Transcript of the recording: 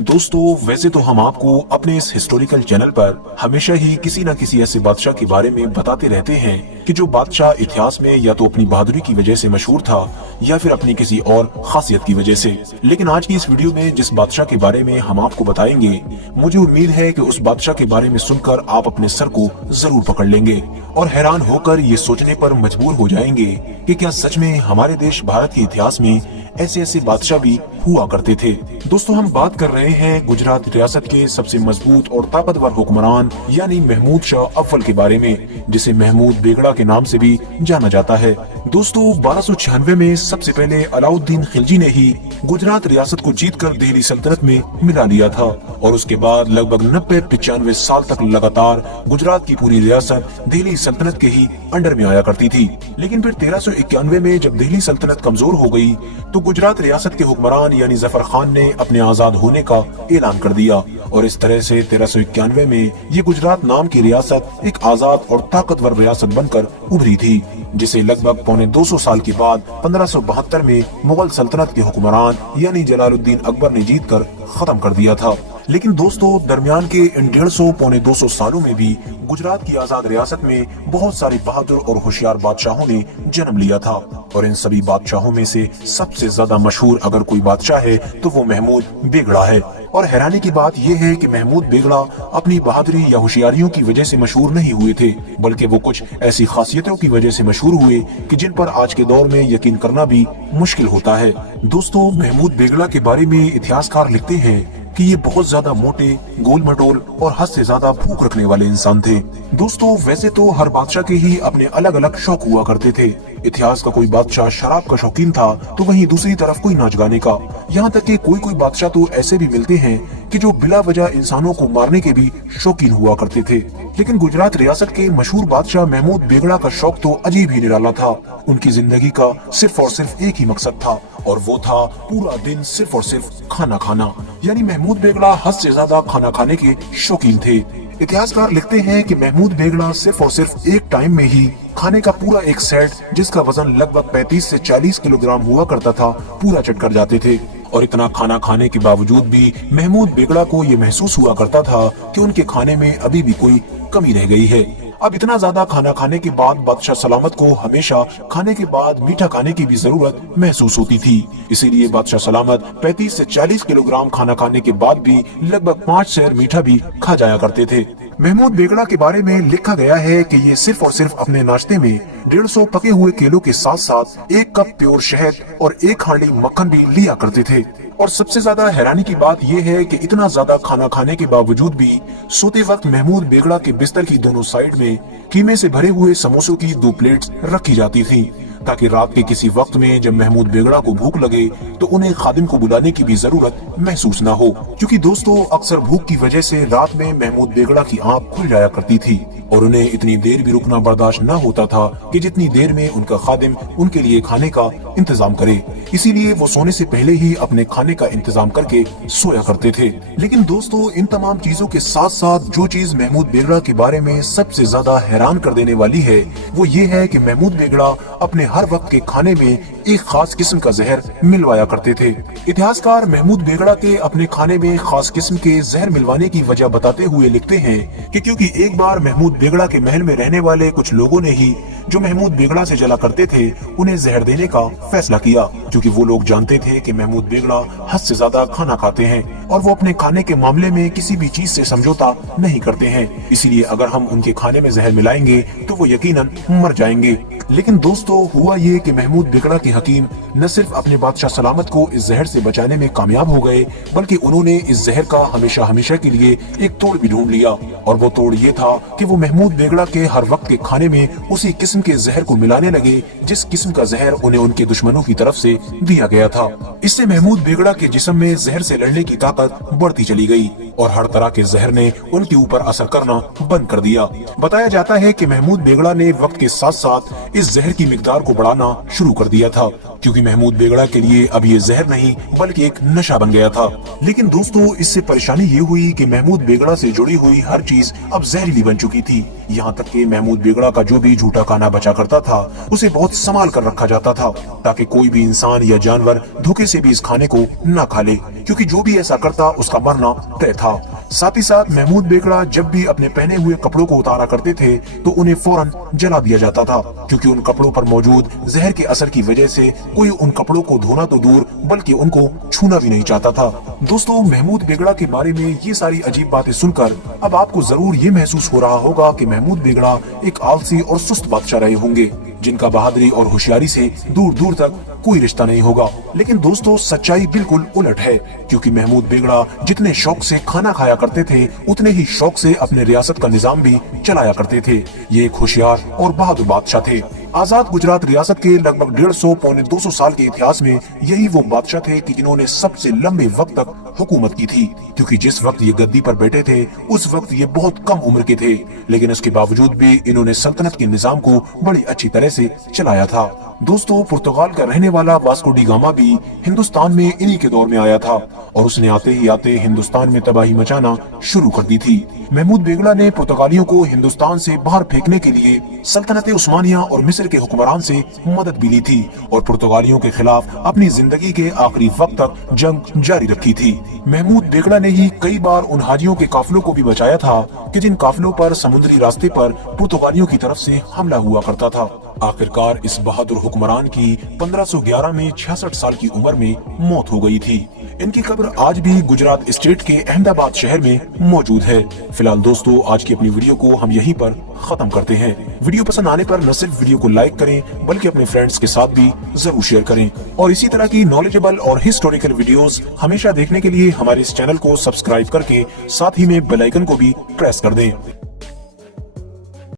दोस्तों, वैसे तो हम आपको अपने इस हिस्टोरिकल चैनल पर हमेशा ही किसी न किसी ऐसे बादशाह के बारे में बताते रहते हैं कि जो बादशाह इतिहास में या तो अपनी बहादुरी की वजह से मशहूर था या फिर अपनी किसी और खासियत की वजह से। लेकिन आज की इस वीडियो में जिस बादशाह के बारे में हम आपको बताएंगे, मुझे उम्मीद है कि उस बादशाह के बारे में सुनकर आप अपने सर को जरूर पकड़ लेंगे और हैरान होकर ये सोचने पर मजबूर हो जाएंगे कि क्या सच में हमारे देश भारत के इतिहास में ऐसे ऐसे बादशाह भी हुआ करते थे। दोस्तों, हम बात कर रहे हैं गुजरात रियासत के सबसे मजबूत और ताकतवर हुक्मरान यानी महमूद शाह अव्वल के बारे में, जिसे महमूद बेगड़ा के नाम से भी जाना जाता है। दोस्तों, 1296 में सबसे पहले अलाउद्दीन खिलजी ने ही गुजरात रियासत को जीतकर दिल्ली सल्तनत में मिला लिया था और उसके बाद लगभग 90-95 साल तक लगातार गुजरात की पूरी रियासत दिल्ली सल्तनत के ही अंडर में आया करती थी। लेकिन फिर 1391 में जब दिल्ली सल्तनत कमजोर हो गई तो गुजरात रियासत के हुक्मरान यानी जफर खान ने अपने आजाद होने का ऐलान कर दिया और इस तरह से 1391 में ये गुजरात नाम की रियासत एक आजाद और ताकतवर रियासत बनकर उभरी थी, जिसे लगभग पौने 200 साल के बाद 1572 में मुगल सल्तनत के हुक्मरान यानी जलालुद्दीन अकबर ने जीतकर खत्म कर दिया था। लेकिन दोस्तों, दरमियान के इन 150 पौने 200 सालों में भी गुजरात की आजाद रियासत में बहुत सारे बहादुर और होशियार बादशाहों ने जन्म लिया था और इन सभी बादशाहों में से सबसे ज्यादा मशहूर अगर कोई बादशाह है तो वो महमूद बेगड़ा है। और हैरानी की बात यह है कि महमूद बेगड़ा अपनी बहादुरी या होशियारियों की वजह से मशहूर नहीं हुए थे, बल्कि वो कुछ ऐसी खासियतों की वजह से मशहूर हुए कि जिन पर आज के दौर में यकीन करना भी मुश्किल होता है। दोस्तों, महमूद बेगड़ा के बारे में इतिहासकार लिखते हैं कि ये बहुत ज्यादा मोटे, गोल मटोल और हद से ज्यादा भूख रखने वाले इंसान थे। दोस्तों, वैसे तो हर बादशाह के ही अपने अलग अलग शौक हुआ करते थे। इतिहास का कोई बादशाह शराब का शौकीन था तो वहीं दूसरी तरफ कोई नाच गाने का। यहाँ तक कि कोई बादशाह तो ऐसे भी मिलते हैं कि जो बिला वजह इंसानों को मारने के भी शौकीन हुआ करते थे। लेकिन गुजरात रियासत के मशहूर बादशाह महमूद बेगड़ा का शौक तो अजीब ही निराला था। उनकी जिंदगी का सिर्फ और सिर्फ एक ही मकसद था और वो था पूरा दिन सिर्फ और सिर्फ खाना खाना। यानी महमूद बेगड़ा हद से ज्यादा खाना खाने के शौकीन थे। इतिहासकार लिखते हैं कि महमूद बेगड़ा सिर्फ और सिर्फ एक टाइम में ही खाने का पूरा एक सेट, जिसका वजन लगभग 35 से 40 किलोग्राम हुआ करता था, पूरा चट कर जाते थे। और इतना खाना खाने के बावजूद भी महमूद बेगड़ा को ये महसूस हुआ करता था कि उनके खाने में अभी भी कोई कमी रह गई है। अब इतना ज्यादा खाना खाने के बाद बादशाह सलामत को हमेशा खाने के बाद मीठा खाने की भी जरूरत महसूस होती थी। इसीलिए बादशाह सलामत 35 से 40 किलोग्राम खाना खाने के बाद भी लगभग 5 सेर मीठा भी खा जाया करते थे। महमूद बेगड़ा के बारे में लिखा गया है कि ये सिर्फ और सिर्फ अपने नाश्ते में 150 पके हुए केलों के साथ साथ 1 कप प्योर शहद और 1 हांडी मक्खन भी लिया करते थे। और सबसे ज्यादा हैरानी की बात यह है कि इतना ज्यादा खाना खाने के बावजूद भी सोते वक्त महमूद बेगड़ा के बिस्तर की दोनों साइड में कीमे से भरे हुए समोसों की 2 प्लेट्स रखी जाती थी, ताकि रात के किसी वक्त में जब महमूद बेगड़ा को भूख लगे तो उन्हें खादिम को बुलाने की भी जरूरत महसूस ना हो। क्योंकि दोस्तों, अक्सर भूख की वजह से रात में महमूद बेगड़ा की आंख खुल जाया करती थी और उन्हें इतनी देर भी रुकना बर्दाश्त न होता था कि जितनी देर में उनका खादिम उनके लिए खाने का इंतजाम करे। इसीलिए वो सोने से पहले ही अपने खाने का इंतजाम करके सोया करते थे। लेकिन दोस्तों, इन तमाम चीजों के साथ साथ जो चीज महमूद बेगड़ा के बारे में सबसे ज्यादा हैरान कर देने वाली है वो ये है कि महमूद बेगड़ा अपने हर वक्त के खाने में एक खास किस्म का जहर मिलवाया करते थे। इतिहासकार महमूद बेगड़ा के अपने खाने में खास किस्म के जहर मिलवाने की वजह बताते हुए लिखते हैं कि क्योंकि एक बार महमूद बेगड़ा के महल में रहने वाले कुछ लोगों ने ही जो महमूद बेगड़ा से जला करते थे उन्हें जहर देने का फैसला किया, क्योंकि वो लोग जानते थे कि महमूद बेगड़ा हद से ज्यादा खाना खाते हैं और वो अपने खाने के मामले में किसी भी चीज से समझौता नहीं करते हैं। इसीलिए अगर हम उनके खाने में जहर मिलाएंगे तो वो यकीनन मर जाएंगे। लेकिन दोस्तों, हुआ ये कि महमूद बेगड़ा के हकीम न सिर्फ अपने बादशाह सलामत को इस जहर से बचाने में कामयाब हो गए, बल्कि उन्होंने इस जहर का हमेशा हमेशा के लिए एक तोड़ भी ढूंढ लिया। और वो तोड़ ये था कि वो महमूद बेगड़ा के हर वक्त के खाने में उसी किस्म के जहर को मिलाने लगे जिस किस्म का जहर उन्हें उनके दुश्मनों की तरफ से दिया गया था। इससे महमूद बेगड़ा के जिस्म में जहर से लड़ने की ताकत बढ़ती चली गई और हर तरह के जहर ने उनके ऊपर असर करना बंद कर दिया। बताया जाता है कि महमूद बेगड़ा ने वक्त के साथ साथ इस जहर की मिकदार को बढ़ाना शुरू कर दिया था क्योंकि महमूद बेगड़ा के लिए अब ये जहर नहीं बल्कि एक नशा बन गया था। लेकिन दोस्तों, इससे परेशानी ये हुई कि महमूद बेगड़ा से जुड़ी हुई हर चीज अब जहरीली बन चुकी थी। यहाँ तक कि महमूद बेगड़ा का जो भी झूठा खाना बचा करता था उसे बहुत संभाल कर रखा जाता था, ताकि कोई भी इंसान या जानवर धोखे से भी इस खाने को न खा ले, क्योंकि जो भी ऐसा करता उसका मरना तय था। साथ ही साथ महमूद बेगड़ा जब भी अपने पहने हुए कपड़ों को उतारा करते थे तो उन्हें फौरन जला दिया जाता था, क्योंकि उन कपड़ों पर मौजूद जहर के असर की वजह से कोई उन कपड़ों को धोना तो दूर बल्कि उनको छूना भी नहीं चाहता था। दोस्तों, महमूद बेगड़ा के बारे में ये सारी अजीब बातें सुनकर अब आपको जरूर ये महसूस हो रहा होगा कि महमूद बेगड़ा एक आलसी और सुस्त बादशाह रहे होंगे, जिनका बहादुरी और होशियारी से दूर दूर तक कोई रिश्ता नहीं होगा। लेकिन दोस्तों, सच्चाई बिल्कुल उलट है, क्योंकि महमूद बेगड़ा जितने शौक से खाना खाया करते थे उतने ही शौक से अपने रियासत का निजाम भी चलाया करते थे। ये एक होशियार और बहादुर बादशाह थे। आजाद गुजरात रियासत के लगभग 150 पौने 200 साल के इतिहास में यही वो बादशाह थे कि जिन्होंने सबसे लंबे वक्त तक हुकूमत की थी, क्योंकि जिस वक्त ये गद्दी पर बैठे थे उस वक्त ये बहुत कम उम्र के थे, लेकिन इसके बावजूद भी इन्होंने सल्तनत के निजाम को बड़ी अच्छी तरह से चलाया था। दोस्तों, पुर्तगाल का रहने वाला वास्को डी गामा भी हिंदुस्तान में इन्हीं के दौर में आया था और उसने आते ही आते हिंदुस्तान में तबाही मचाना शुरू कर दी थी। महमूद बेगड़ा ने पुर्तगालियों को हिंदुस्तान से बाहर फेंकने के लिए सल्तनत उस्मानिया और मिस्र के हुक्मरान से मदद भी ली थी और पुर्तगालियों के खिलाफ अपनी जिंदगी के आखिरी वक्त तक जंग जारी रखी थी। महमूद बेगड़ा ने ही कई बार उन हाजियों के काफिलों को भी बचाया था कि जिन काफिलों पर समुद्री रास्ते पर पुर्तगालियों की तरफ से हमला हुआ करता था। आखिरकार इस बहादुर हुक्मरान की 1511 में 66 साल की उम्र में मौत हो गई थी। इनकी कब्र आज भी गुजरात स्टेट के अहमदाबाद शहर में मौजूद है। फिलहाल दोस्तों, आज की अपनी वीडियो को हम यहीं पर खत्म करते हैं। वीडियो पसंद आने पर न सिर्फ वीडियो को लाइक करें बल्कि अपने फ्रेंड्स के साथ भी जरूर शेयर करें और इसी तरह की नॉलेजेबल और हिस्टोरिकल वीडियोस हमेशा देखने के लिए हमारे इस चैनल को सब्सक्राइब करके साथ ही में बेल आइकन को भी प्रेस कर दें।